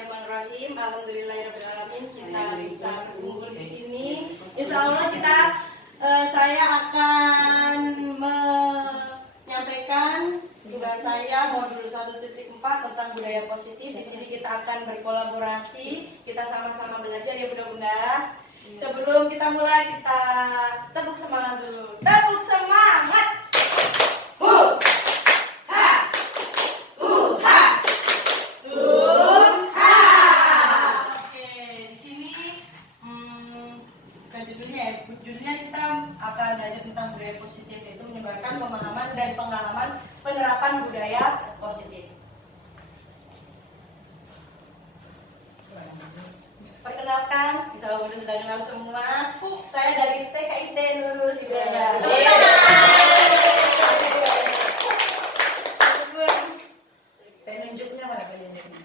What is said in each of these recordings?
Bismillahirrahmanirrahim. Alhamdulillahirrahmanirrahim. Kita bisa berkumpul di sini. Insya Allah saya akan menyampaikan tugas saya modul 1.4 tentang budaya positif. Di sini kita akan berkolaborasi. Kita sama-sama belajar ya bunda-bunda. Sebelum kita mulai, kita tepuk semangat dulu. Tepuk semangat. Judulnya kita akan belajar tentang budaya positif, yaitu menyebarkan pemahaman dan pengalaman penerapan budaya positif. Perkenalkan, bisa sudah kenal semua. Saya dari TKIT Nurul Hidayah. Penunjuknya mana penunjuknya?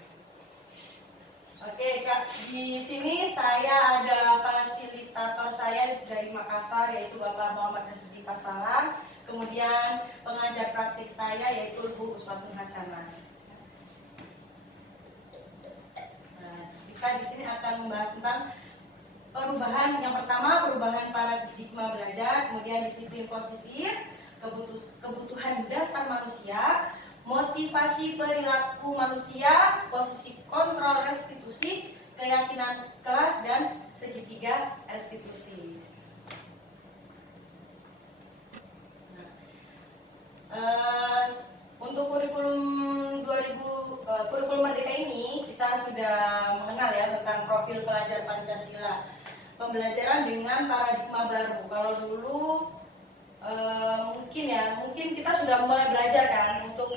Oke, Kak, di sini saya ada fasilitator saya dari Makassar, yaitu Bapak Muhammad Hasbi Pasaran. Kemudian pengajar praktik saya yaitu Bu Uswatun Hasanah. Nah, kita di sini akan membahas tentang perubahan. Yang pertama, perubahan paradigma belajar, kemudian disiplin positif, kebutuhan dasar manusia, motivasi perilaku manusia, posisi kontrol restitusi, keyakinan kelas, dan segitiga restitusi. Untuk kurikulum Merdeka ini kita sudah mengenal ya tentang profil pelajar Pancasila. Pembelajaran dengan paradigma baru. Kalau dulu mungkin kita sudah mulai belajar kan untuk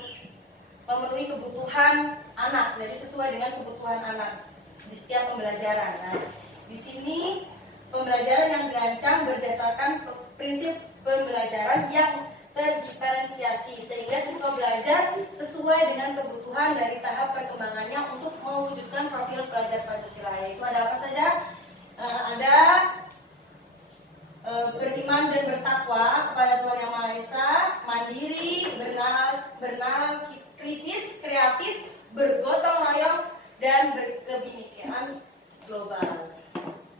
memenuhi kebutuhan anak, jadi sesuai dengan kebutuhan anak di setiap pembelajaran. Nah, di sini pembelajaran yang dirancang berdasarkan prinsip pembelajaran yang terdiferensiasi sehingga siswa belajar sesuai dengan kebutuhan dari tahap perkembangannya untuk mewujudkan profil pelajar Pancasila. Yaitu ada apa saja? Ada beriman dan bertakwa kepada Tuhan Yang Maha Esa, mandiri, bernalar kritis, kreatif, bergotong royong, dan berkebinekaan global.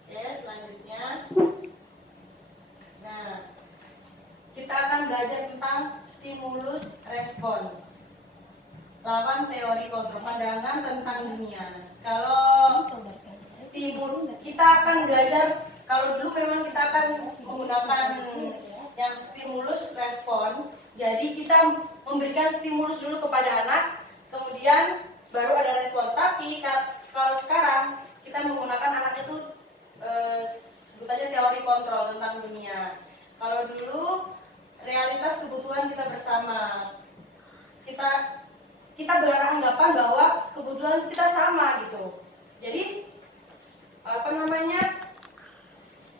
Oke, selanjutnya. Nah, kita akan belajar tentang stimulus respon. Lawan teori kontrol, pandangan tentang dunia. Kalau kita akan belajar, kalau dulu memang kita akan menggunakan yang stimulus respon. Jadi kita memberikan stimulus dulu kepada anak, kemudian baru ada respon. Tapi kalau sekarang kita menggunakan anak itu sebutannya teori kontrol tentang dunia. Kalau dulu realitas kebutuhan kita bersama. Kita beranggapan bahwa kebutuhan kita sama gitu. Jadi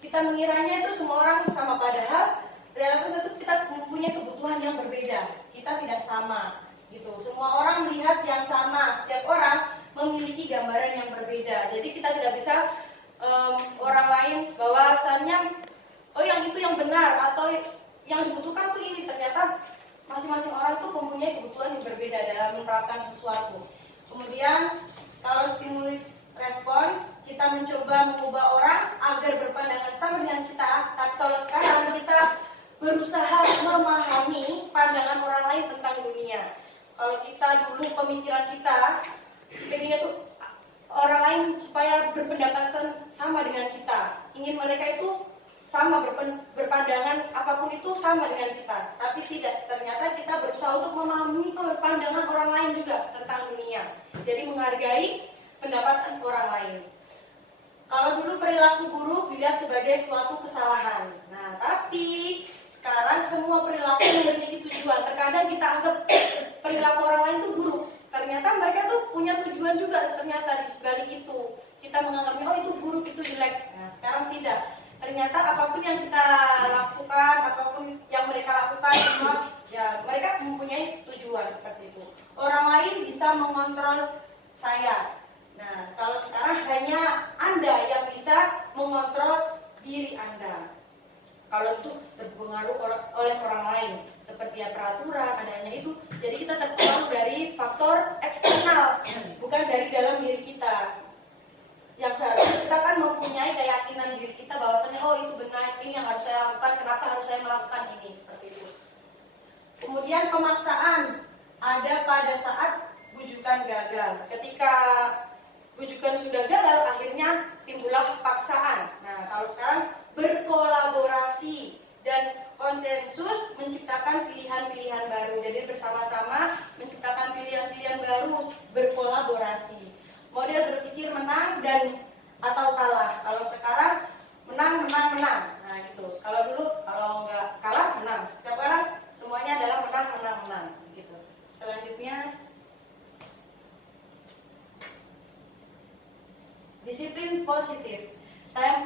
kita mengiranya itu semua orang sama, padahal realitas itu kita mempunyai kebutuhan yang berbeda. Kita tidak sama gitu. Semua orang melihat yang sama, setiap orang memiliki gambaran yang berbeda. Jadi kita tidak bisa orang lain bahwasannya yang itu yang benar atau yang dibutuhkan tuh ini. Ternyata masing-masing orang tuh mempunyai kebutuhan yang berbeda dalam menerapkan sesuatu. Kemudian kalau stimulus respon, kita mencoba mengubah orang agar berpandangan sama dengan kita. Tapi kalau sekarang kita berusaha memahami pandangan orang lain tentang dunia. Kalau kita dulu pemikiran kita pengennya tuh orang lain supaya berpendapat sama dengan kita. Ingin mereka itu sama berpandangan apapun itu sama dengan kita. Tapi tidak, ternyata kita berusaha untuk memahami pandangan orang lain juga tentang dunia. Jadi menghargai pendapat orang lain. Kalau dulu perilaku buruk dilihat sebagai suatu kesalahan. Nah, tapi sekarang semua perilaku memiliki tujuan. Terkadang kita anggap perilaku orang lain itu buruk. Ternyata mereka tuh punya tujuan juga. Ternyata di sebalik itu kita menganggapnya itu buruk, itu jelek. Nah, sekarang tidak. Ternyata apapun yang kita lakukan, apapun yang mereka lakukan, ya mereka mempunyai tujuan seperti itu. Orang lain bisa mengontrol saya. Nah, kalau sekarang hanya Anda yang bisa mengontrol diri Anda. Kalau itu terpengaruh oleh orang lain, seperti peraturan, adanya itu Jadi kita terpengaruh dari faktor eksternal, bukan dari dalam diri kita. Yang seharusnya kita kan mempunyai keyakinan diri kita bahwasanya oh itu benar, ini yang harus saya lakukan, kenapa harus saya melakukan ini, seperti itu. Kemudian pemaksaan ada pada saat bujukan gagal. Ketika bujukan sudah gagal, akhirnya timbullah paksaan. Nah, kalau sekarang berkolaborasi dan konsensus menciptakan pilihan-pilihan baru. Jadi bersama-sama menciptakan pilihan-pilihan baru, berkolaborasi. Model berpikir menang dan atau kalah. Kalau sekarang menang. Nah gitu. Kalau dulu kalau nggak kalah menang. Sekarang semuanya adalah menang. Gitu. Selanjutnya disiplin positif.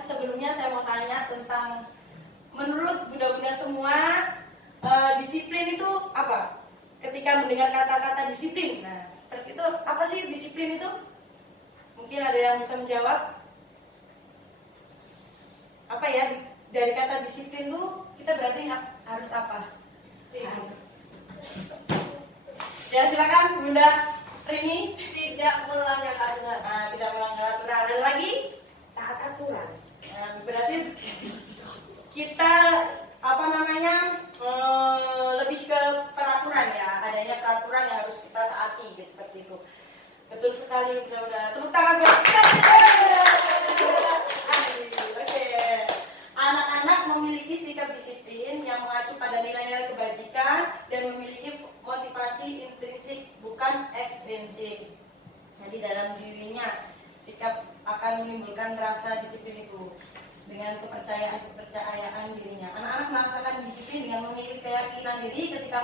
Sebelumnya saya mau tanya tentang menurut bunda-bunda semua disiplin itu apa? Ketika mendengar kata-kata disiplin, nah seperti itu apa sih disiplin itu? Mungkin ada yang bisa menjawab. Apa ya dari kata disiplin itu kita berarti harus apa? Ya silakan Bunda Rini. Tidak melanggar aturan. Nah, tidak melanggar aturan. Ada lagi? Taat aturan. Nah, berarti kita lebih ke peraturan ya. Adanya peraturan yang harus kita taati, gitu, seperti itu. Betul sekali, udah. Tepuk tangan buat kita. Oke. Anak-anak memiliki sikap disiplin yang mengacu pada nilai-nilai kebajikan dan memiliki motivasi intrinsik bukan ekstrinsik. Jadi dalam dirinya sikap akan menimbulkan rasa disiplin itu dengan kepercayaan dirinya. Anak-anak merasakan disiplin dengan memiliki keyakinan diri ketika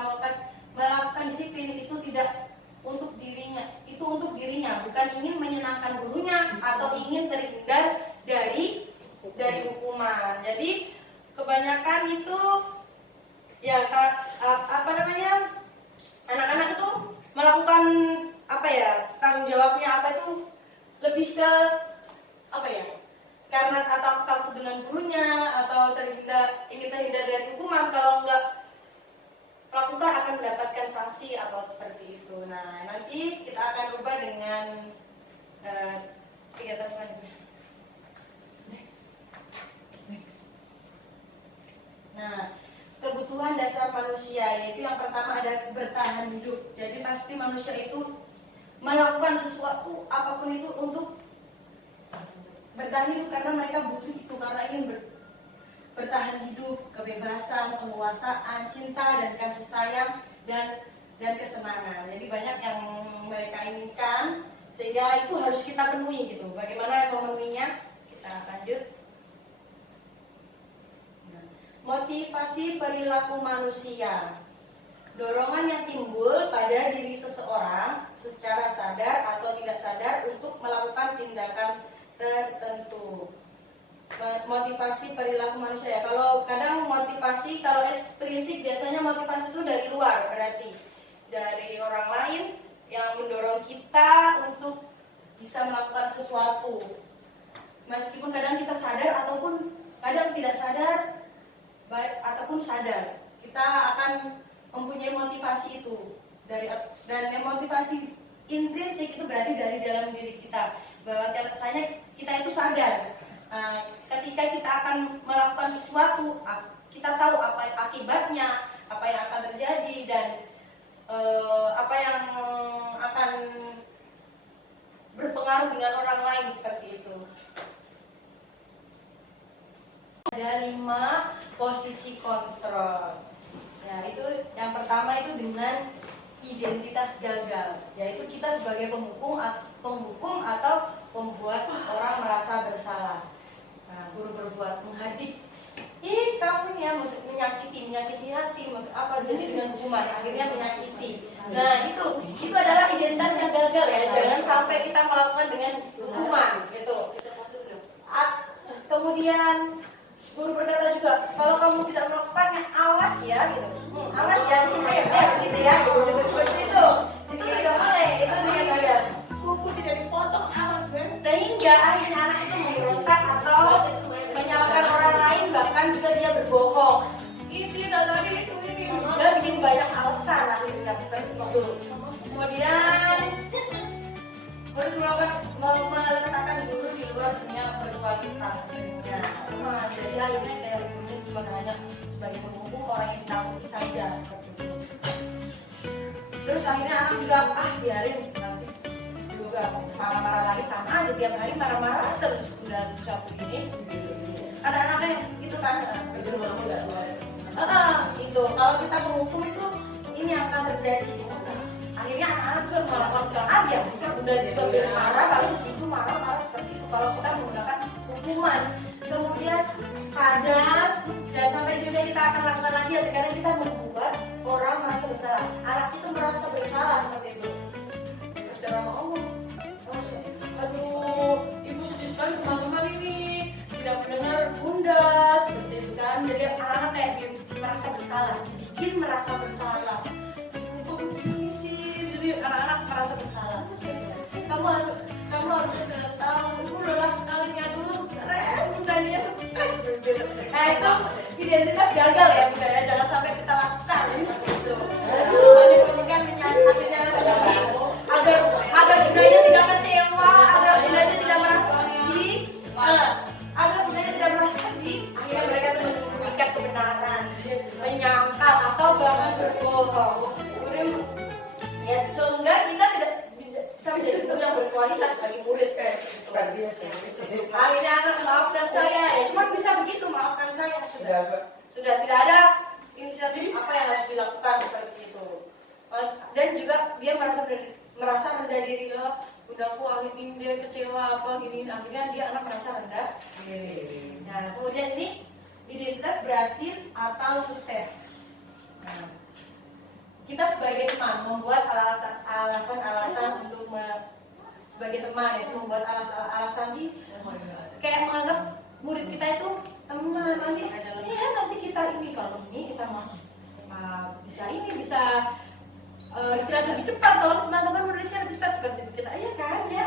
melakukan disiplin itu tidak untuk dirinya, itu untuk dirinya, bukan ingin menyenangkan gurunya atau ingin terhindar dari hukuman. Jadi kebanyakan itu ya anak-anak itu melakukan tanggung jawabnya itu lebih ke karena takut dengan gurunya atau ingin terhindar dari hukuman. Kalau nggak melakukan akan mendapatkan sanksi atau seperti itu. Nah, nanti kita akan rubah dengan kegiatan selanjutnya. Nah, kebutuhan dasar manusia yaitu yang pertama ada bertahan hidup. Jadi pasti manusia itu melakukan sesuatu apapun itu untuk bertahan hidup karena mereka butuh itu, karena ingin bertahan hidup, kebebasan, penguasaan, cinta dan kasih sayang dan kesenangan. Jadi banyak yang mereka inginkan sehingga itu harus kita penuhi gitu. Bagaimana memenuhinya? Kita lanjut. Motivasi perilaku manusia. Dorongan yang timbul pada diri seseorang secara sadar atau tidak sadar untuk melakukan tindakan tertentu. Motivasi perilaku manusia. Kalau kadang motivasi, kalau ekstrinsik biasanya motivasi itu dari luar, berarti dari orang lain yang mendorong kita untuk bisa melakukan sesuatu. Meskipun kadang kita sadar ataupun kadang tidak sadar, ataupun sadar, kita akan mempunyai motivasi itu dan motivasi intrinsik itu berarti dari dalam diri kita, bahwa misalnya kita itu sadar. Ketika kita akan melakukan sesuatu, kita tahu apa akibatnya, apa yang akan terjadi dan apa yang akan berpengaruh dengan orang lain, seperti itu. Ada 5 posisi kontrol. Nah, itu yang pertama itu dengan identitas gagal, yaitu kita sebagai penghukum atau membuat orang merasa bersalah. Nah, guru berbuat menghadik, kamu ya menyakiti hati, apa jadi dengan hukuman akhirnya menyakiti. Nah, itu adalah identitas yang gagal ya. Jangan sampai kita melakukan dengan hukuman gitu. Kemudian guru berkata juga, kalau kamu tidak melakukannya, awas ya gitu. Awas ya, gitu ya. Seperti itu. Itu tidak boleh, itu tidak gagal. Kuku tidak dipotong, awas kan? Sehingga anak itu memberontak atau menyalahkan orang lain, bahkan juga dia berbohong. Ini tadi itu ini. juga bikin banyak alasan akhirnya seperti itu. Kemudian guru meletakkan guru di luar dunia berkualitas akhirnya. Jadi akhirnya teori gurunya cuma hanya sebagai penghubung orang yang ditakuti saja seperti itu. Terus akhirnya anak juga biarin nanti juga marah-marah lagi, sama aja tiap hari marah-marah terus udah satu ini. Anak-anaknya itu kan seperti itu. Itu kalau kita menghukum itu ini yang akan terjadi. Akhirnya anak-anak juga melakukan dia bisa udah juga marah, lalu itu marah-marah seperti itu kalau kita menggunakan hukuman. Kemudian kadang dan sampai juga kita akan lakukan lagi karena kita membuat orang merasa bersalah. Anak itu merasa bersalah seperti itu. Secara ngomong, aduh, ibu sedih sekali teman-teman ini tidak mendengar bunda seperti itu kan. Jadi anak-anak kayak merasa bersalah, bikin merasa bersalah. Kok begini sih? Jadi anak-anak merasa bersalah. Kamu harus sudah tahu, ibu lelah sekalinya dulu stres, bundanya stres begitu. Nah itu identitas gagal ya bunda ya, jangan sampai kita lakukan seperti itu. Banyak kan menyatakannya agar bundanya tidak kecewa, agar bundanya tidak merasa sedih, agar bundanya tidak merasa sedih. Akhirnya mereka tuh menyembunyikan kebenaran, menyangkal atau bahkan berbohong. Ya, sehingga kita tidak bisa menjadi guru yang berkualitas bagi murid kayak gitu. Akhirnya anak maafkan saya, ya cuma bisa begitu, maafkan saya sudah tidak ada inisiatif apa yang harus dilakukan seperti itu. Dan juga dia merasa rendah diri, bundaku akhirnya dia kecewa apa gini, akhirnya dia anak merasa rendah diri. Nah kemudian ini identitas berhasil atau sukses. Nah, kita sebagai teman membuat alasan-alasan untuk sebagai teman itu membuat alasan di kayak menganggap murid kita itu teman nanti kita ini kalau ini kita mau bisa istilah lebih cepat kalau teman-teman menulisnya lebih cepat seperti itu kita iya kan ya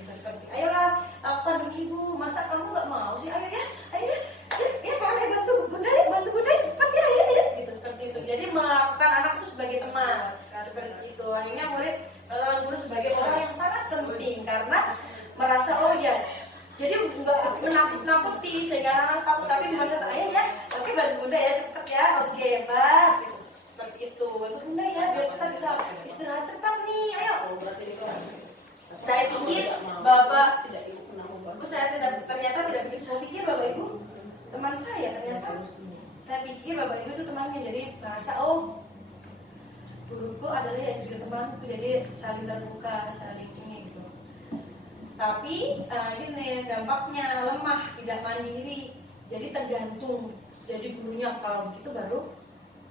kita seperti ayolah lakukan demi ibu masa kamu nggak mau sih ayo ya kan bantu bunda cepat ya gitu seperti itu jadi melakukan anak itu sebagai teman seperti itu akhirnya murid melakukan guru sebagai orang yang sangat penting karena merasa oh ya jadi nggak menakut-nakuti sehingga anak takut tapi bunda ayah ya oke bantu bunda ya cepet ya oke mbak gitu. Seperti itu bunda ya biar kita bisa istirahat cepat nih ayo saya pikir bapak ternyata tidak begitu saya pikir bapak ibu teman saya ternyata saya pikir bapak ibu itu temannya jadi merasa oh guruku adalah yang juga temanku jadi saling terbuka saling ini gitu tapi ini dampaknya lemah tidak mandiri jadi tergantung jadi gurunya kalau begitu baru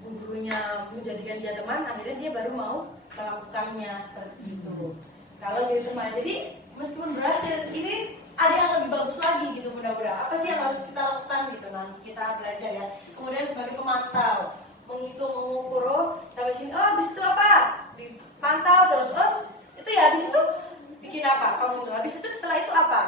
gurunya menjadikan dia teman akhirnya dia baru mau melakukannya seperti itu kalau jadi teman jadi meskipun berhasil ini ada yang lebih bagus lagi gitu mudah-mudahan apa sih yang harus kita lakukan gitu nanti kita belajar ya kemudian sebagai pemantau menghitung mengukur sampai sini habis itu apa dipantau terus itu ya habis itu bikin apa kamu tuh habis itu setelah itu apa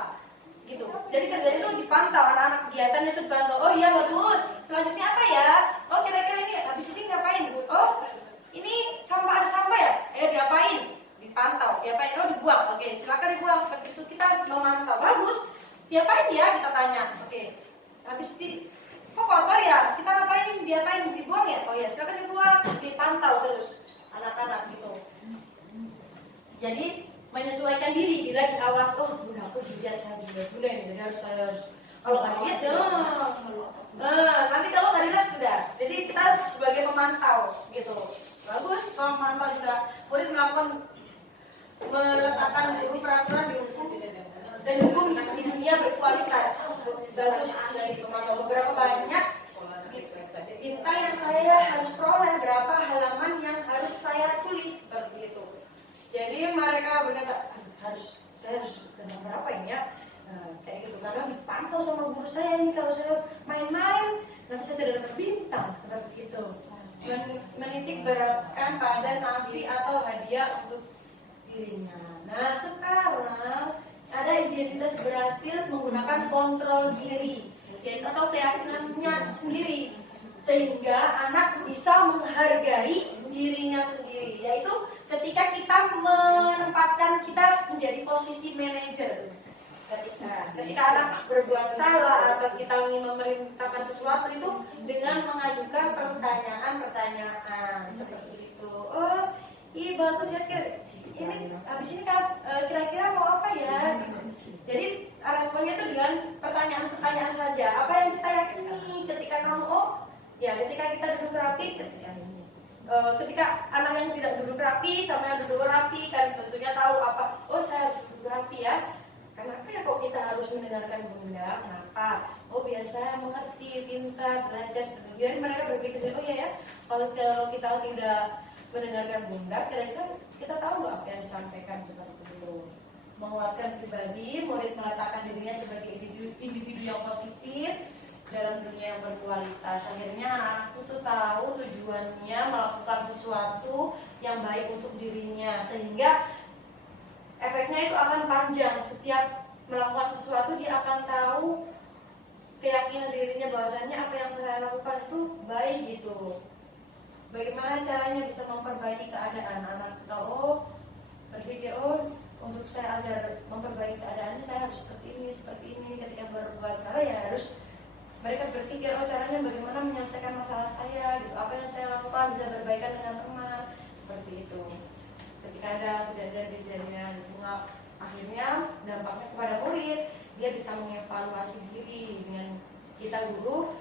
gitu jadi kerjanya itu dipantau anak-anak kegiatannya itu dipantau oh iya bagus selanjutnya apa ya oh kira-kira ini habis ini ngapain oh ini ada sampah ya ayo diapain dipantau diapain oh dibuang oke silakan dibuang seperti itu kita memantau bagus diapain ya kita tanya oke habis kok kotor ya kita ngapain diapain dibuang ya oh ya silakan dibuang dipantau terus anak-anak gitu jadi menyesuaikan diri bila diawas oh bunda aku dilihat saya bunda ini jadi harus kalau nggak dilihat nanti kalau nggak dilihat sudah jadi kita sebagai pemantau gitu bagus kalau memantau juga murid meletakkan guru peraturan di hukum dan hukum di dunia berkualitas bagus dari pemantau beberapa banyak bintang yang saya harus peroleh berapa halaman yang harus saya tulis seperti itu jadi mereka benar saya harus dengan berapa ini ya kayak gitu karena dipantau sama guru saya ini kalau saya main-main nanti saya tidak dapat bintang seperti itu menitik beratkan pada sanksi atau hadiah untuk dirinya. Nah sekarang ada identitas berhasil menggunakan kontrol diri atau keyakinannya sendiri sehingga anak bisa menghargai dirinya sendiri, yaitu ketika kita menempatkan kita menjadi posisi manajer. Ketika anak berbuat salah atau kita ingin memerintahkan sesuatu itu dengan mengajukan pertanyaan-pertanyaan seperti itu. Oh, iya bagus ya, ini habis ini kira-kira mau apa ya? Jadi responnya itu dengan pertanyaan-pertanyaan saja. Apa yang kita yakini ketika kamu ketika kita duduk rapi, ketika anak yang tidak duduk rapi sama yang duduk rapi kan tentunya tahu apa. Oh, saya harus duduk rapi ya. Kenapa ya kok kita harus mendengarkan bunda? Kenapa? Oh, biar saya mengerti, pintar, belajar. Biar mereka berpikir, oh iya ya, kalau kita tidak mendengarkan bunda, kira-kira kita tahu nggak apa yang disampaikan seperti itu. Menguatkan pribadi, murid meletakkan dirinya sebagai individu yang positif dalam dunia yang berkualitas. Akhirnya anak itu tahu tujuannya melakukan sesuatu yang baik untuk dirinya, sehingga efeknya itu akan panjang. Setiap melakukan sesuatu dia akan tahu keyakinan dirinya bahwasanya apa yang saya lakukan itu baik gitu. Bagaimana caranya bisa memperbaiki keadaan anak tahu berpikir untuk saya agar memperbaiki keadaan saya harus seperti ini. Ketika berbuat salah ya harus mereka berpikir caranya bagaimana menyelesaikan masalah saya gitu. Apa yang saya lakukan bisa berbaikan dengan teman seperti itu. Ketika ada kejadian-kejadian akhirnya dampaknya kepada murid, dia bisa mengevaluasi diri dengan kita guru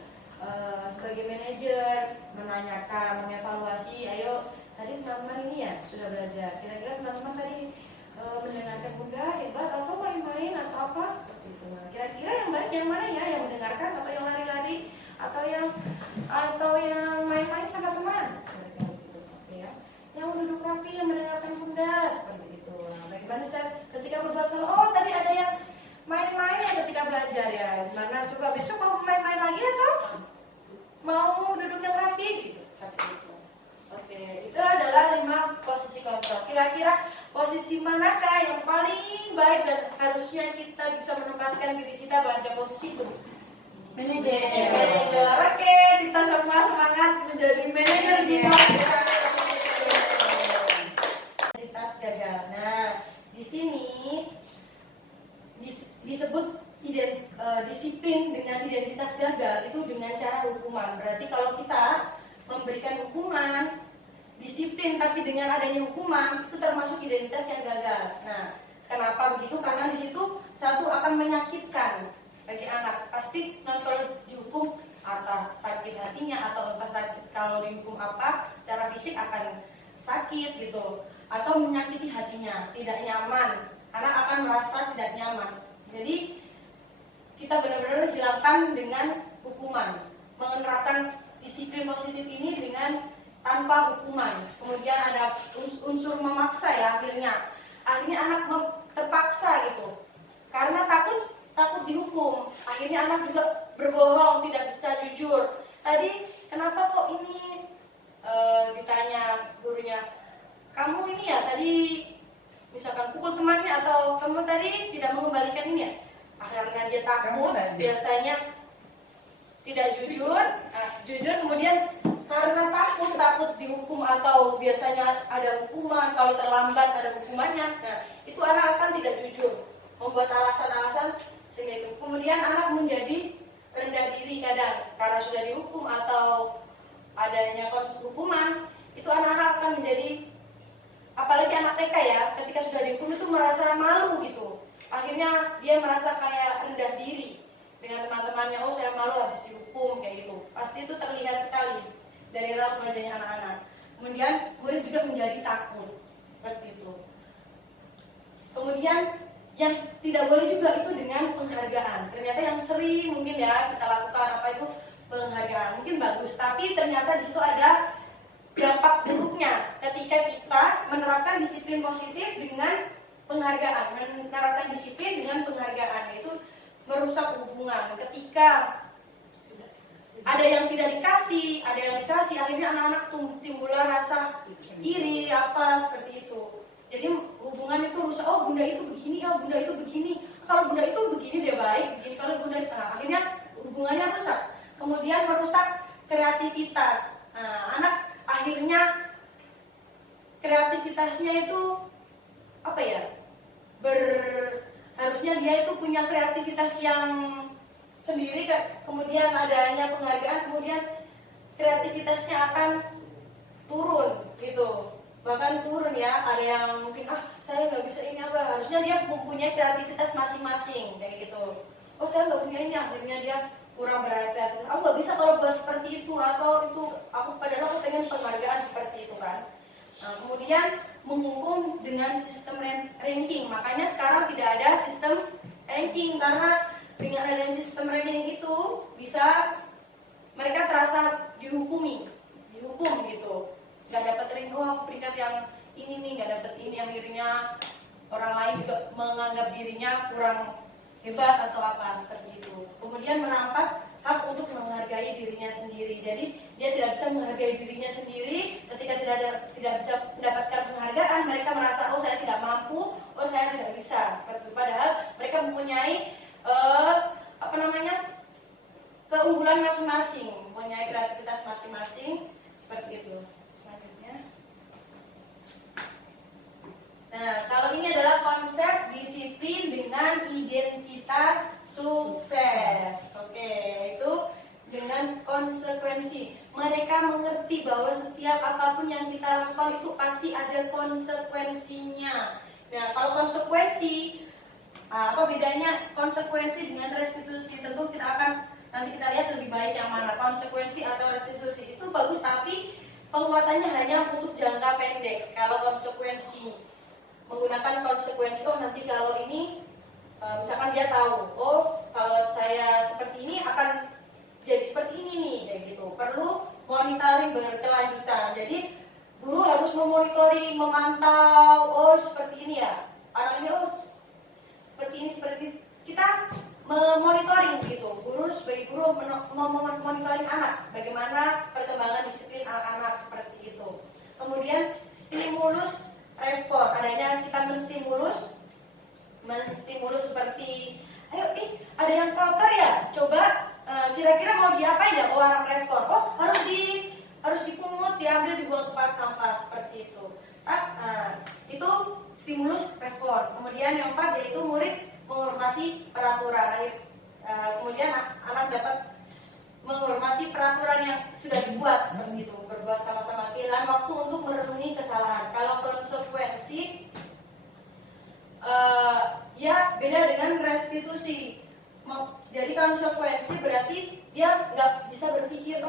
sebagai manajer menanyakan, mengevaluasi, ayo tadi teman-teman ini ya sudah belajar, kira-kira teman-teman tadi mendengarkan bunda hebat atau main-main atau apa seperti itu. Nah, kira-kira yang baik yang mana ya, yang mendengarkan atau yang lari-lari atau yang main-main sama teman, ya. Yang duduk rapi, yang mendengarkan bunda seperti itu. Nah, bagaimana cara ketika berbuat salah? Oh, tadi ada yang main-main ya ketika belajar ya. Gimana coba besok mau main-main lagi atau mau duduk yang rapi gitu seperti itu. Oke, itu adalah 5 posisi kontrol. Kira-kira posisi manakah yang paling baik dan harusnya kita bisa menempatkan diri kita pada posisi itu? Manajer. Oke, kita semua semangat menjadi manajer kita. Gagal. Nah, di sini disebut disiplin dengan identitas gagal itu dengan cara hukuman. Berarti kalau kita memberikan hukuman, disiplin tapi dengan adanya hukuman itu termasuk identitas yang gagal. Nah, kenapa begitu? Karena di situ satu akan menyakitkan bagi anak. Pasti kalau dihukum atau sakit hatinya atau entah sakit kalau dihukum apa secara fisik akan sakit gitu. Atau menyakiti hatinya, tidak nyaman, anak akan merasa tidak nyaman. Jadi kita benar-benar hilangkan dengan hukuman, menerapkan disiplin positif ini dengan tanpa hukuman. Kemudian ada unsur memaksa ya, akhirnya anak terpaksa gitu, karena takut dihukum. Akhirnya anak juga berbohong, tidak bisa jujur. Tadi kenapa kok ini ditanya gurunya, kamu ini ya tadi misalkan pukul temannya atau kamu tadi tidak mengembalikan ini ya, akhirnya dia takut, biasanya tidak jujur, jujur kemudian karena takut dihukum atau biasanya ada hukuman, kalau terlambat ada hukumannya, nah itu anak akan tidak jujur, membuat alasan-alasan sehingga itu kemudian anak menjadi rendah diri kadang karena sudah dihukum atau adanya konsep hukuman, itu anak-anak akan menjadi, apalagi anak TK ya, ketika sudah dihukum itu merasa malu gitu. Akhirnya dia merasa kayak rendah diri dengan teman-temannya, oh saya malu habis dihukum kayak gitu. Pasti itu terlihat sekali dari raut wajahnya anak-anak. Kemudian murid juga menjadi takut seperti itu. Kemudian yang tidak boleh juga itu dengan penghargaan. Ternyata yang sering mungkin ya kita lakukan apa itu penghargaan, mungkin bagus, tapi ternyata di situ ada dampak buruknya ketika kita menerapkan disiplin positif dengan penghargaan, menerapkan disiplin dengan penghargaan, itu merusak hubungan. Ketika ada yang tidak dikasih, ada yang dikasih, akhirnya anak-anak timbullah rasa iri apa seperti itu. Jadi hubungan itu rusak. Oh bunda itu begini, oh bunda itu begini. Kalau bunda itu begini dia baik, begini kalau bunda itu, nah, akhirnya hubungannya rusak. Kemudian merusak kreativitas. Nah, anak akhirnya kreativitasnya itu apa ya? Harusnya dia itu punya kreativitas yang sendiri, kemudian adanya penghargaan, kemudian kreativitasnya akan turun gitu, bahkan turun ya. Ada yang mungkin saya nggak bisa ini apa, harusnya dia mempunyai kreativitas masing-masing kayak gitu. Oh saya nggak punya ini, akhirnya dia kurang berkreativitas. Aku nggak bisa kalau buat seperti itu, atau itu aku padahal aku pengen penghargaan seperti itu kan. Nah, kemudian menghukum dengan sistem ranking. Makanya sekarang tidak ada sistem ranking, karena dengan adanya sistem ranking itu bisa mereka terasa dihukum gitu. Nggak dapat ranking, peringkat yang ini nih, nggak dapat ini, akhirnya orang lain juga menganggap dirinya kurang hebat atau apa seperti itu. Kemudian merampas hak untuk menghargai dirinya sendiri. Jadi dia tidak bisa menghargai dirinya sendiri. Ketika tidak bisa mendapatkan penghargaan, mereka merasa saya tidak mampu, saya tidak bisa. Seperti itu. Padahal mereka mempunyai keunggulan masing-masing, mempunyai kreativitas masing-masing seperti itu. Selanjutnya. Nah, kalau ini adalah konsep disiplin dengan identitas sukses. Oke, itu dengan konsekuensi. Mereka mengerti bahwa setiap apapun yang kita lakukan itu pasti ada konsekuensinya. Nah, kalau konsekuensi, apa bedanya konsekuensi dengan restitusi? Tentu nanti kita lihat lebih baik yang mana, konsekuensi atau restitusi. Itu bagus, tapi penguatannya hanya untuk jangka pendek. Kalau konsekuensi, menggunakan konsekuensi, nanti kalau ini misalkan dia tahu, kalau saya seperti ini akan jadi seperti ini nih, kayak gitu. Perlu monitoring berkelanjutan. Jadi guru harus memonitoring, memantau, seperti ini ya, anak ini seperti ini, kita memonitoring gitu. Guru sebagai guru memonitoring anak, bagaimana perkembangan disiplin anak-anak seperti itu. Kemudian stimulus respon, adanya kita menstimulus seperti, ayo ada yang kotor ya, coba kira-kira mau diapain ya? Anak respon, harus dipungut, diambil, dibuang ke tempat sampah seperti itu. Itu stimulus respon. Kemudian yang keempat yaitu murid menghormati peraturan. Kemudian anak dapat menghormati peraturan yang sudah dibuat seperti itu, berbuat sama-sama, kehilangan waktu untuk merenungi kesalahan. Kalau konsekuensi ya beda dengan restitusi. Jadi konsekuensi berarti dia nggak bisa berpikir,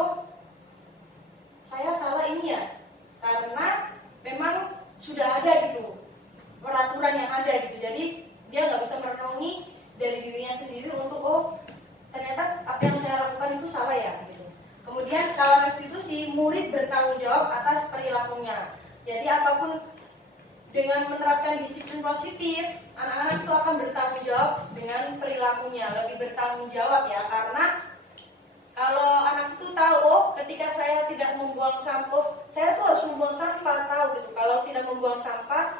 saya salah ini ya, karena memang sudah ada gitu peraturan yang ada gitu. Jadi dia nggak bisa merenungi dari dirinya sendiri untuk ternyata apa yang saya lakukan itu salah ya gitu. Kemudian kalau restitusi, murid bertanggung jawab atas perilakunya. Jadi apapun dengan menerapkan disiplin positif, anak-anak itu akan bertanggung jawab dengan perilakunya, lebih bertanggung jawab ya, karena kalau anak itu tahu, ketika saya tidak membuang sampah, saya tuh harus membuang sampah, tahu gitu. Kalau tidak membuang sampah,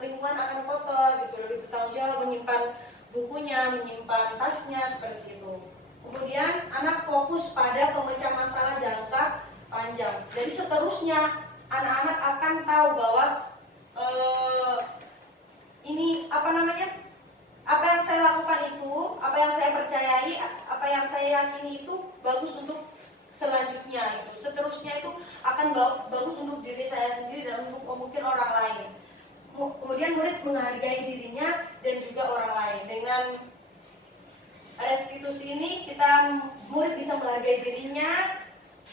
lingkungan akan kotor gitu. Lebih bertanggung jawab, menyimpan bukunya, menyimpan tasnya seperti itu. Kemudian anak fokus pada pemecah masalah jangka panjang. Jadi seterusnya anak-anak akan tahu bahwa apa yang saya lakukan itu, apa yang saya percayai, apa yang saya yakini itu bagus untuk selanjutnya itu. Seterusnya itu akan bagus untuk diri saya sendiri dan untuk mungkin orang lain. Kemudian murid menghargai dirinya dan juga orang lain. Dengan restitusi ini murid bisa menghargai dirinya.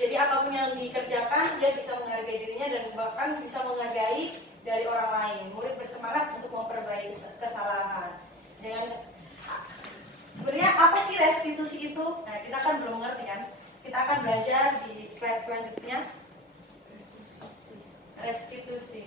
Jadi apapun yang dikerjakan dia bisa menghargai dirinya dan bahkan bisa menghargai dari orang lain. Murid bersemangat untuk memperbaiki kesalahan. Sebenarnya apa sih restitusi itu? Nah, kita kan belum mengerti kan? Kita akan belajar di slide selanjutnya. Restitusi.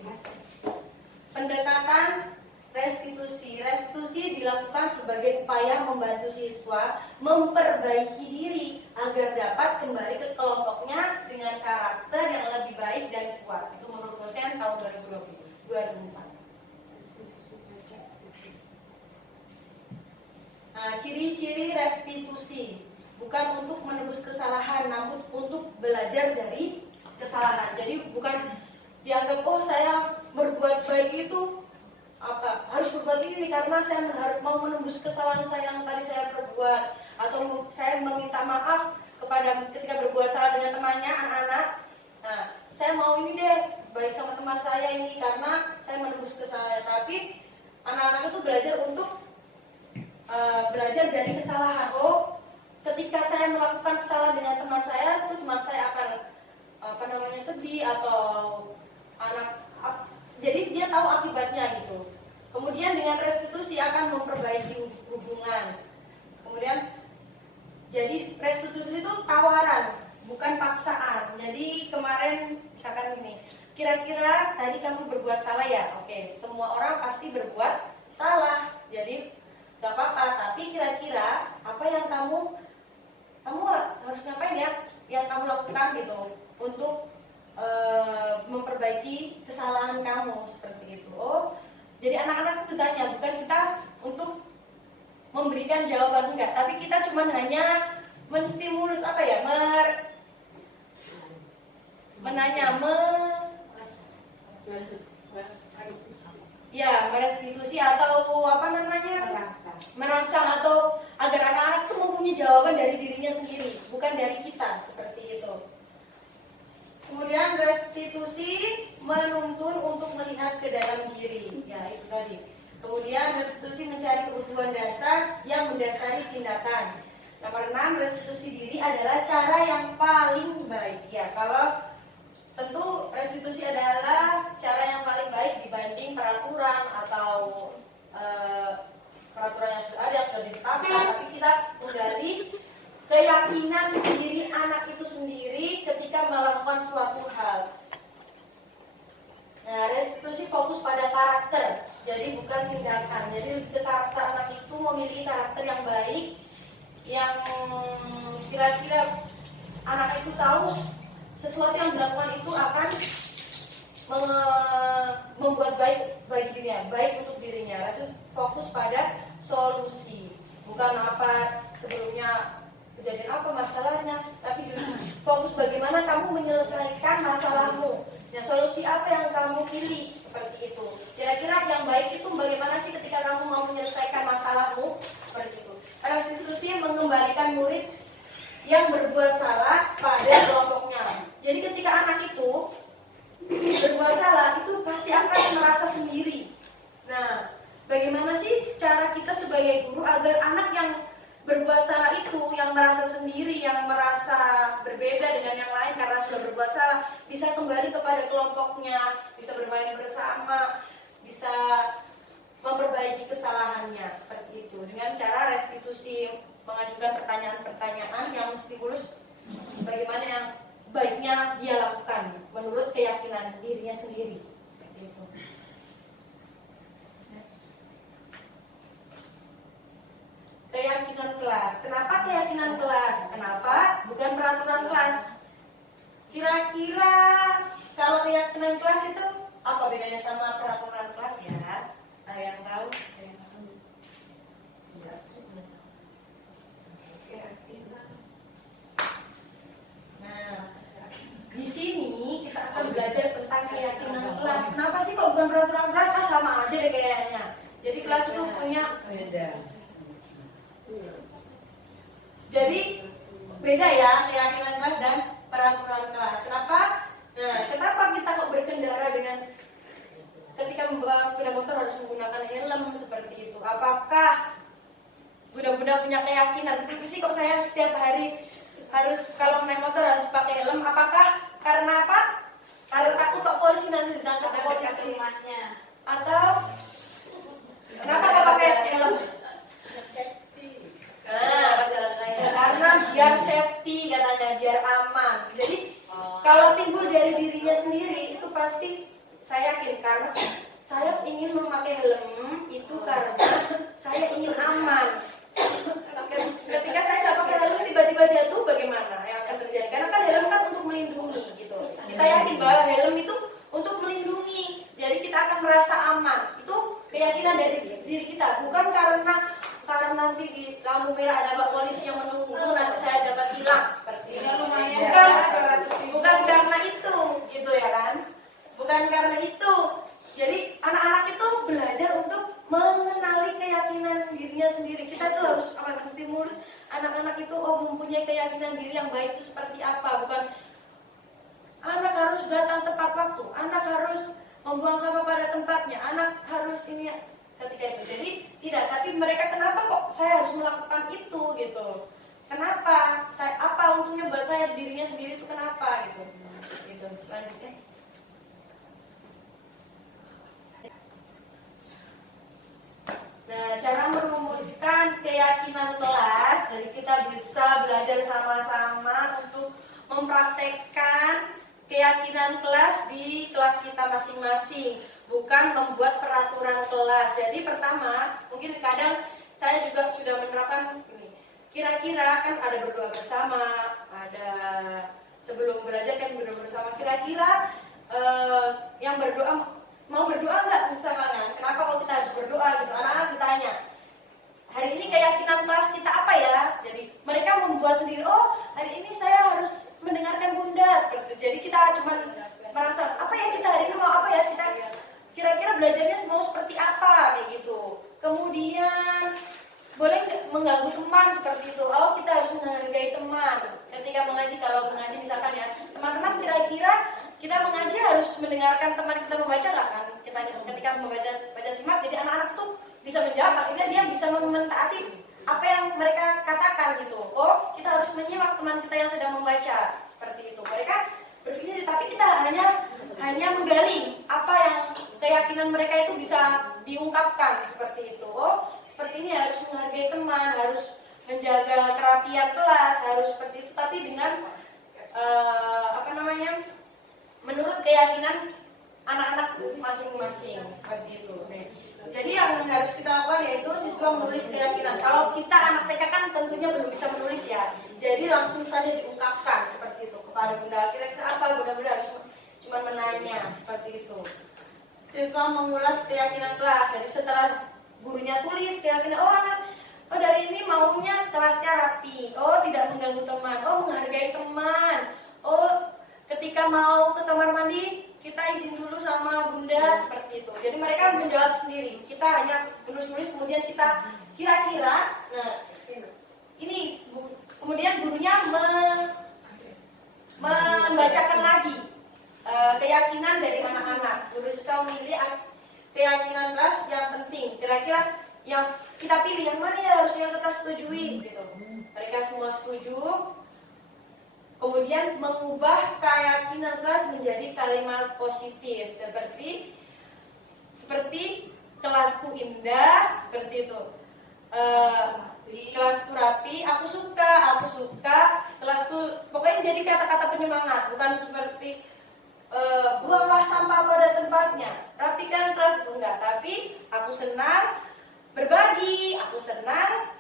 Pendekatan restitusi. Restitusi dilakukan sebagai upaya membantu siswa memperbaiki diri agar dapat kembali ke kelompoknya dengan karakter yang lebih baik dan kuat. Itu menurut dosen tahun 2004. Nah, ciri-ciri restitusi. bukan untuk menebus kesalahan, namun untuk belajar dari kesalahan. Jadi bukan dianggap oh saya berbuat baik itu harus berbuat ini karena saya mau menembus kesalahan saya yang tadi saya perbuat, atau saya meminta maaf ketika berbuat salah dengan temannya anak-anak. Nah, saya mau ini deh baik sama teman saya ini karena saya menembus kesalahan. Tapi anak-anak itu belajar untuk belajar dari kesalahan. Oh, ketika saya melakukan kesalahan dengan teman saya, itu teman saya akan sedih atau jadi dia tahu akibatnya gitu. Kemudian dengan restitusi akan memperbaiki hubungan. Kemudian jadi restitusi itu tawaran, bukan paksaan. Jadi kemarin misalkan ini, kira-kira tadi kamu berbuat salah ya? Oke, semua orang pasti berbuat salah. Jadi gak apa-apa, tapi kira-kira apa yang kamu harus ngapain ya? Yang kamu lakukan gitu untuk memperbaiki kesalahan kamu seperti itu. Oh, jadi anak-anak itu tanya, bukan kita untuk memberikan jawaban enggak, tapi kita cuma hanya menstimulus merestitusi atau merangsang atau agar anak-anak itu mempunyai jawaban dari dirinya sendiri, bukan dari kita, seperti itu. Kemudian restitusi menuntun untuk melihat ke dalam diri, ya itu tadi. Kemudian restitusi mencari kebutuhan dasar yang mendasari tindakan. Nomor 6, restitusi diri adalah cara yang paling baik. Ya, kalau tentu restitusi adalah cara yang paling baik dibanding peraturan atau peraturan yang sudah ada, yang sudah ditetapkan. Tapi kita menggali keyakinan diri anak itu sendiri ketika melakukan suatu hal. Nah, restitusi fokus pada karakter, jadi bukan tindakan. Jadi karakter anak itu memiliki karakter yang baik, yang kira-kira anak itu tahu sesuatu yang dilakukan itu akan membuat baik bagi dirinya, baik untuk dirinya. Lalu fokus pada solusi, bukan apa sebelumnya kejadian apa masalahnya, tapi juga fokus bagaimana kamu menyelesaikan masalahmu. Nah, solusi apa yang kamu pilih, seperti itu. Kira-kira yang baik itu bagaimana sih ketika kamu mau menyelesaikan masalahmu, seperti itu. Restitusi mengembalikan murid yang berbuat salah pada kelompoknya. Jadi ketika anak itu berbuat salah, itu pasti akan merasa sendiri. Nah, bagaimana sih cara kita sebagai guru agar anak yang berbuat salah itu, yang merasa sendiri, yang merasa berbeda dengan yang lain karena sudah berbuat salah, bisa kembali kepada kelompoknya, bisa bermain bersama, bisa memperbaiki kesalahannya, seperti itu. Dengan cara restitusi, mengajukan pertanyaan-pertanyaan yang menstimulus bagaimana yang baiknya dia lakukan menurut keyakinan dirinya sendiri, seperti itu. Keyakinan kelas. Kenapa keyakinan kelas? Kenapa bukan peraturan kelas? Kira-kira kalau keyakinan kelas itu apa bedanya sama peraturan kelas ya? Ada yang tahu? Nah, di sini kita akan belajar tentang keyakinan kelas. Kenapa sih kok bukan peraturan kelas? Sama aja deh kayaknya. Jadi kelas itu punya beda. Jadi beda ya keyakinan kelas dan peraturan kelas. Kenapa? Nah, kenapa kita kok berkendara dengan ketika membawa sepeda motor harus menggunakan helm seperti itu? Apakah budak-budak punya keyakinan? Tapi sih kok saya setiap hari harus kalau naik motor harus pakai helm? Apakah karena apa? Karena takut Pak polisi nanti ditangkap polisi rumahnya? Atau kenapa kok pakai helm? Karena biar safety katanya, biar aman. Jadi kalau timbul dari dirinya sendiri itu pasti saya yakin karena saya ingin memakai helm itu karena saya ingin aman. Ketika saya nggak pakai helm tiba-tiba jatuh bagaimana yang akan terjadi? Karena kan helm kan untuk melindungi gitu. Kita yakin bahwa helm itu untuk melindungi. Jadi kita akan merasa aman. Itu keyakinan dari diri kita, bukan karena nanti di lampu merah ada Pak polisi yang menunggu nanti saya hilang seperti Ya, itu. lumayan. Bukan karena itu, gitu ya kan? Bukan karena itu. Jadi anak-anak itu belajar untuk mengenali keyakinan dirinya sendiri. Kita tuh harus menstimulus anak-anak itu mempunyai keyakinan diri yang baik itu seperti apa. Bukan anak harus datang tepat waktu, anak harus membuang sampah pada tempatnya, anak harus ini ketika itu. Jadi tidak, tapi mereka kenapa kok saya harus melakukan itu gitu? Kenapa? Apa untungnya buat saya dirinya sendiri itu kenapa gitu? Gitu. Selanjutnya. Nah, cara merumuskan keyakinan kelas, jadi kita bisa belajar sama-sama untuk mempraktekkan keyakinan kelas di kelas kita masing-masing, bukan membuat peraturan kelas. Jadi pertama, mungkin kadang saya juga sudah menerapkan ini. Kira-kira kan ada berdoa bersama, ada sebelum belajar kan berdoa bersama. Kira-kira yang berdoa mau berdoa nggak bersama kan? Kenapa kalau kita harus berdoa gitu? Anak-anak ditanya, hari ini keyakinan kelas kita apa ya? Jadi mereka membuat sendiri, oh hari ini saya harus mendengarkan bunda seperti itu. Jadi kita cuma merasa apa ya kita hari ini mau apa ya, kita kira-kira belajarnya mau seperti apa kayak gitu. Kemudian boleh mengganggu teman seperti itu. Oh kita harus menghargai teman ketika mengaji. Kalau mengaji misalkan ya teman-teman, kira-kira kita mengaji harus mendengarkan teman kita membaca nggak kan? Kita ketika baca simak, jadi anak-anak tuh bisa menjawab, akhirnya dia bisa mentaati apa yang mereka katakan gitu. Oh, kita harus menyimak teman kita yang sedang membaca seperti itu. Mereka berpikir, tapi kita hanya menggali apa yang keyakinan mereka itu bisa diungkapkan seperti itu. Oh, seperti ini harus menghargai teman, harus menjaga kerapian kelas, harus seperti itu. Tapi dengan menurut keyakinan anak-anak masing-masing seperti itu. Jadi yang harus kita lakukan yaitu siswa menulis keyakinan. Kalau kita anak TK kan tentunya belum bisa menulis ya. Jadi langsung saja diungkapkan seperti itu kepada bunda. Kira-kira apa? Bunda-bunda harus cuma menanya seperti itu. Siswa mengulas keyakinan kelas. Jadi setelah gurunya tulis keyakinan, oh dari ini maunya kelasnya rapi. Oh tidak mengganggu teman. Oh menghargai teman. Oh ketika mau ke kamar mandi kita izin dulu sama bunda seperti itu. Jadi mereka menjawab sendiri. Kita hanya menulis-nulis, kemudian kita kira-kira. Nah, ini kemudian gurunya membacakan lagi keyakinan dari anak-anak. Guru siswa memilih keyakinan kelas yang penting. Kira-kira yang kita pilih yang mana ya harus yang kita setujui. Gitu. Mereka semua setuju. Kemudian mengubah keyakinan kelas menjadi kalimat positif seperti kelasku indah, seperti itu. Kelasku rapi, aku suka kelasku, pokoknya jadi kata-kata penyemangat, bukan seperti buanglah sampah pada tempatnya, rapikan kelas, enggak, tapi aku senang berbagi, aku senang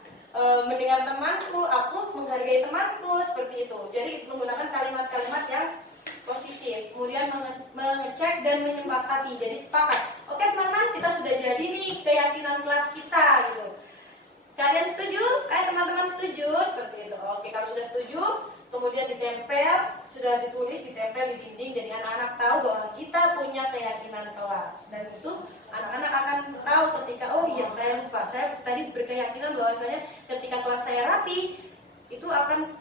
mendengar temanku, aku menghargai temanku, seperti itu. Jadi menggunakan kalimat-kalimat yang positif. Kemudian mengecek dan menyepakati. Jadi sepakat. Oke teman-teman, kita sudah jadi nih keyakinan kelas kita gitu. Kalian setuju? Ayo teman-teman setuju? Seperti itu. Oke, kalau sudah setuju, kemudian ditempel, sudah ditulis, ditempel di dinding. Jadi anak-anak tahu bahwa kita punya keyakinan kelas. Dan itu anak-anak akan tahu ketika, oh iya saya lupa, saya tadi berkeyakinan bahwasanya ketika kelas saya rapi, itu akan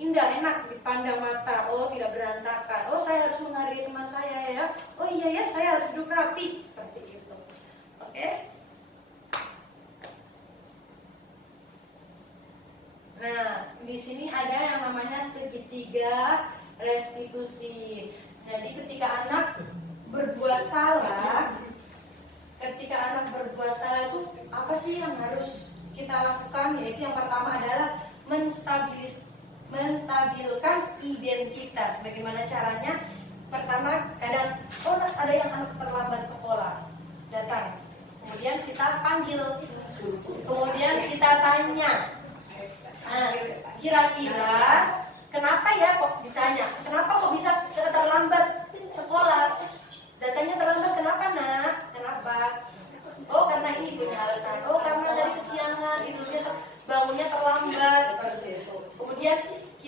indah, enak dipandang mata. Oh tidak berantakan. Oh saya harus menghargai teman saya ya. Oh iya ya, saya harus duduk rapi. Seperti itu. Oke. Nah, di sini ada yang namanya segitiga restitusi. Jadi ketika anak berbuat salah, itu apa sih yang harus kita lakukan? Yaitu yang pertama adalah menstabilkan identitas. Bagaimana caranya? Pertama, kadang ada yang anak terlambat sekolah, datang. Kemudian kita panggil, kemudian kita tanya. Nah, kira-kira kenapa ya kok ditanya? Kenapa kok bisa terlambat sekolah? Datanya terlambat kenapa nak? Kenapa? Oh karena ini punya alasan. Oh karena dari kesiangan, tidurnya bangunnya terlambat seperti itu. Kemudian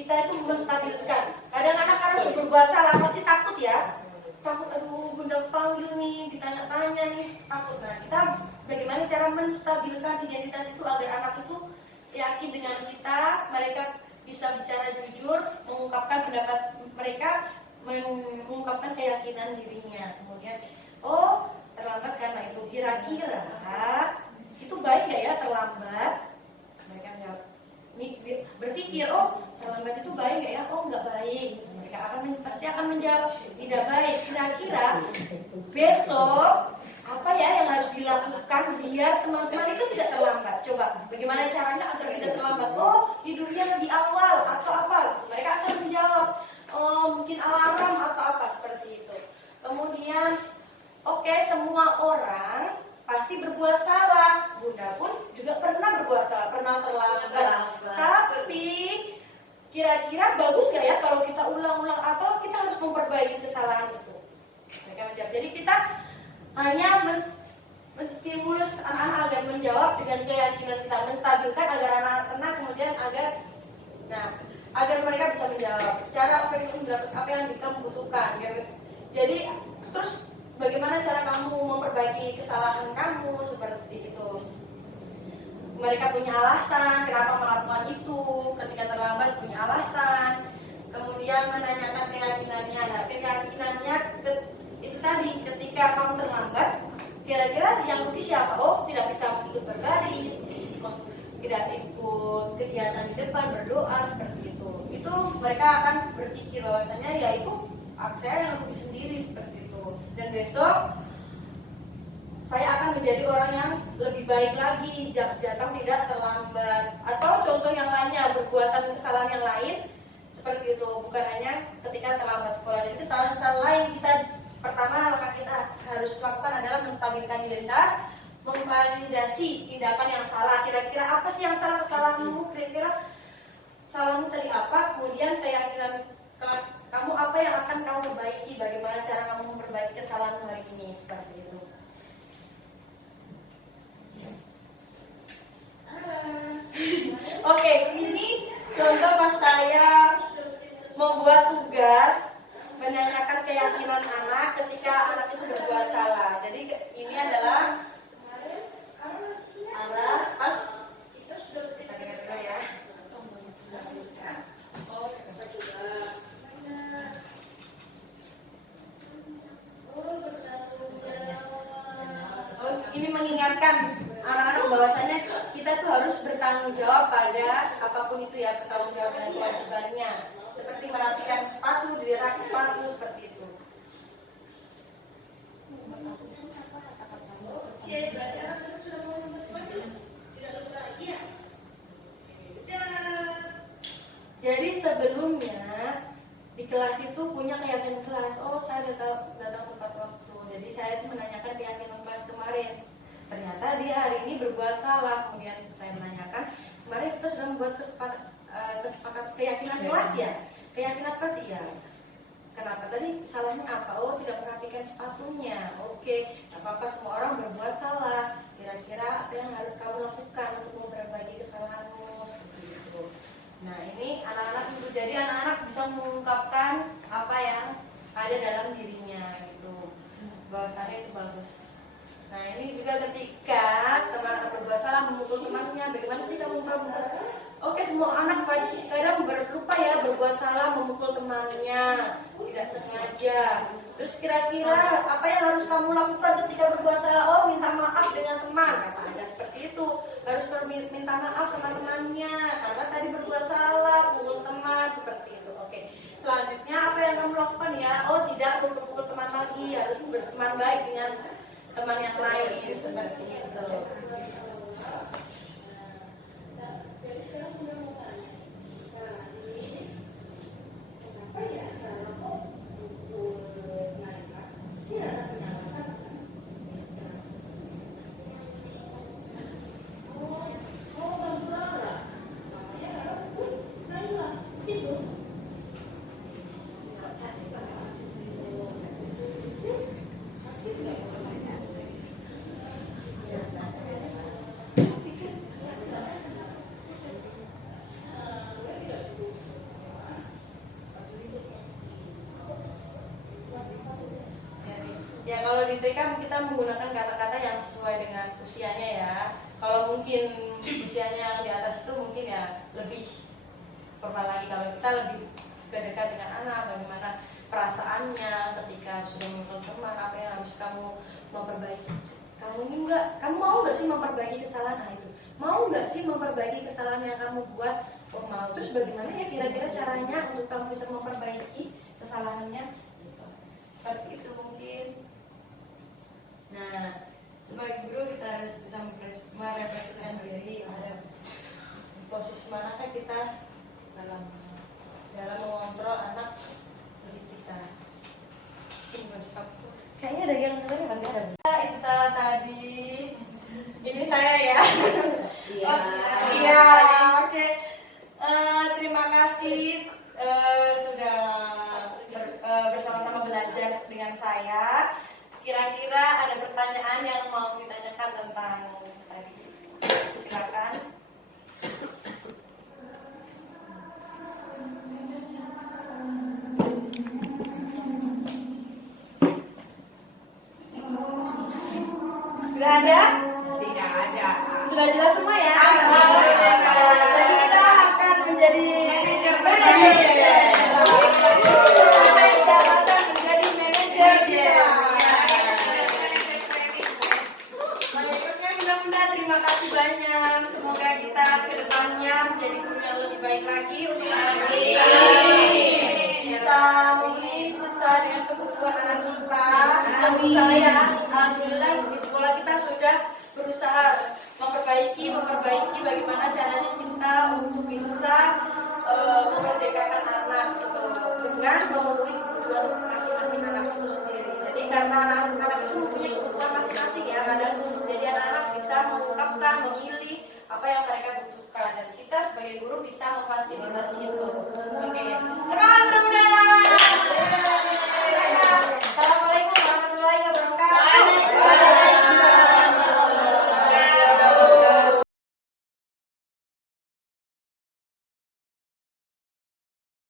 kita itu menstabilkan. Kadang anak harus berbuat salah pasti takut ya, takut aduh bunda panggil nih, ditanya-tanya nih, takut. Nah kita bagaimana cara menstabilkan identitas itu agar anak itu yakin dengan kita, mereka bisa bicara jujur, mengungkapkan pendapat mereka, mengungkapkan keyakinan dirinya. Kemudian oh terlambat karena itu, kira-kira itu baik nggak ya terlambat? Mereka menjawab, berpikir oh terlambat itu baik nggak ya? Oh nggak baik. Mereka pasti akan menjawab tidak baik. Kira-kira besok apa ya yang harus dilakukan biar teman-teman itu tidak terlambat? Coba bagaimana caranya agar tidak terlambat? Oh tidurnya lebih awal atau apa? Mereka akan menjawab oh mungkin alarm atau apa seperti itu. Kemudian oke, semua orang pasti berbuat salah. Bunda pun juga pernah berbuat salah, pernah terlambat. Tapi kira-kira bagus nggak ya kalau kita ulang-ulang atau kita harus memperbaiki kesalahan itu? Mereka menjawab. Jadi kita hanya menstimulus anak-anak agar menjawab dengan keyakinan kita, menstabilkan agar anak-anak tenang, kemudian agar mereka bisa menjawab. Cara efektif mendapat apa yang kita butuhkan. Jadi terus bagaimana cara kamu memperbaiki kesalahan kamu seperti itu? Mereka punya alasan kenapa melakukan itu, ketika terlambat punya alasan. Kemudian menanyakan keyakinannya. Nah, keyakinannya itu tadi, ketika kamu terlambat, kira-kira yang rugi siapa? Oh, tidak bisa ikut berbaris, tidak ikut kegiatan di depan, berdoa seperti itu. Itu mereka akan berpikir bahwasanya ya itu saya yang rugi sendiri seperti itu. Dan besok saya akan menjadi orang yang lebih baik lagi, datang tidak terlambat. Atau contoh yang lainnya, perbuatan kesalahan yang lain seperti itu. Bukan hanya ketika terlambat sekolah. Jadi kesalahan-kesalahan lain kita pertama langkah kita harus lakukan adalah menstabilkan identitas, memvalidasi tindakan yang salah. Kira-kira apa sih yang salah kesalahanmu? Kira-kira salahmu tadi apa? Kemudian keyakinan kelas kamu apa yang akan kamu perbaiki? Bagaimana cara kamu memperbaiki kesalahan hari ini? Seperti itu. Oke, ini contoh pas saya membuat tugas menanyakan keyakinan anak ketika anak itu berbuat salah. Jadi ini adalah anak pas kita dengar dulu ya. Ini mengingatkan anak-anak bahwasanya kita tuh harus bertanggung jawab pada apapun itu ya, bertanggung jawab dengan kewajibannya. Seperti merapikan sepatu, dirak sepatu seperti itu. Oke, berarti anak-anak sudah mau nomor sepatu? Tidak lupa lagi ya? Jadi sebelumnya di kelas itu punya keyakinan kelas. Oh, saya datang tepat waktu. Jadi saya itu menanyakan keyakinan kelas kemarin. Ternyata dia hari ini berbuat salah. Kemudian saya menanyakan, kemarin kita sudah membuat kesepakatan keyakinan kelas ya? Keyakinan kelas iya. Kenapa tadi salahnya apa? Oh, tidak merapikan sepatunya. Oke, gak apa-apa, semua orang berbuat salah. Kira-kira apa yang harus kamu lakukan untuk memperbaiki kesalahanmu? Seperti itu. Nah, ini anak-anak itu. Jadi anak-anak bisa mengungkapkan apa yang ada dalam dirinya gitu. Bahwasanya itu bagus. Nah, ini juga ketika teman berbuat salah memukul temannya, bagaimana sih kamu memukul? Oke, semua anak kadang berlupa ya berbuat salah memukul temannya, tidak sengaja. Terus kira-kira apa yang harus kamu lakukan ketika berbuat salah? Oh, minta maaf dengan teman. Kata ada seperti itu. Harus minta maaf sama temannya karena tadi berbuat salah, pukul teman seperti itu. Oke. Selanjutnya apa yang kamu lakukan ya? Oh, tidak memukul teman lagi, harus berteman baik dengan teman yang lain seperti itu. di TK kita menggunakan kata-kata yang sesuai dengan usianya ya. Kalau mungkin usianya yang di atas itu mungkin ya lebih formal lagi. Kalau kita lebih dekat dengan anak, bagaimana perasaannya ketika sudah menonton teman, apa yang harus kamu memperbaiki. Kamu mau nggak sih memperbaiki kesalahan? Nah, itu mau nggak sih memperbaiki kesalahan yang kamu buat? Oh mau. Terus bagaimana ya kira-kira caranya untuk kamu bisa memperbaiki kesalahannya? Gitu. Seperti itu mungkin. Nah, sebagai guru kita harus bisa merefleksikan diri ada di posisi manakah kita dalam mengontrol anak didik kita. Kayaknya ada yang dengerin nggak ada. Itu tadi. Ini saya ya. Iya. Iya. Oke. Terima kasih sudah bersama-sama belajar dengan saya. Kira-kira ada pertanyaan yang mau ditanyakan tentang tadi? Silakan. Sudah ada? Tidak ada. Sudah jelas semua ya? Sudah. Jadi kita akan menjadi manajer. Jabatan menjadi manajer. Berikutnya mudah-mudahan terima kasih banyak. Semoga kita ke depannya menjadi guru yang lebih baik lagi untuk anak kita. Bisa memenuhi sesuai dengan kebutuhan anak kita. Saya alhamdulillah di sekolah kita sudah berusaha memperbaiki bagaimana caranya kita untuk bisa memerdekakan anak gitu, dengan memenuhi kebutuhan masing-masing anak itu sendiri. Jadi karena anak itu mempunyai kebutuhan masing-masing ya, kadang jadi anak-anak bisa mengungkapkan, memilih apa yang mereka butuhkan dan kita sebagai guru bisa memfasilitasi itu. Oke, sekarang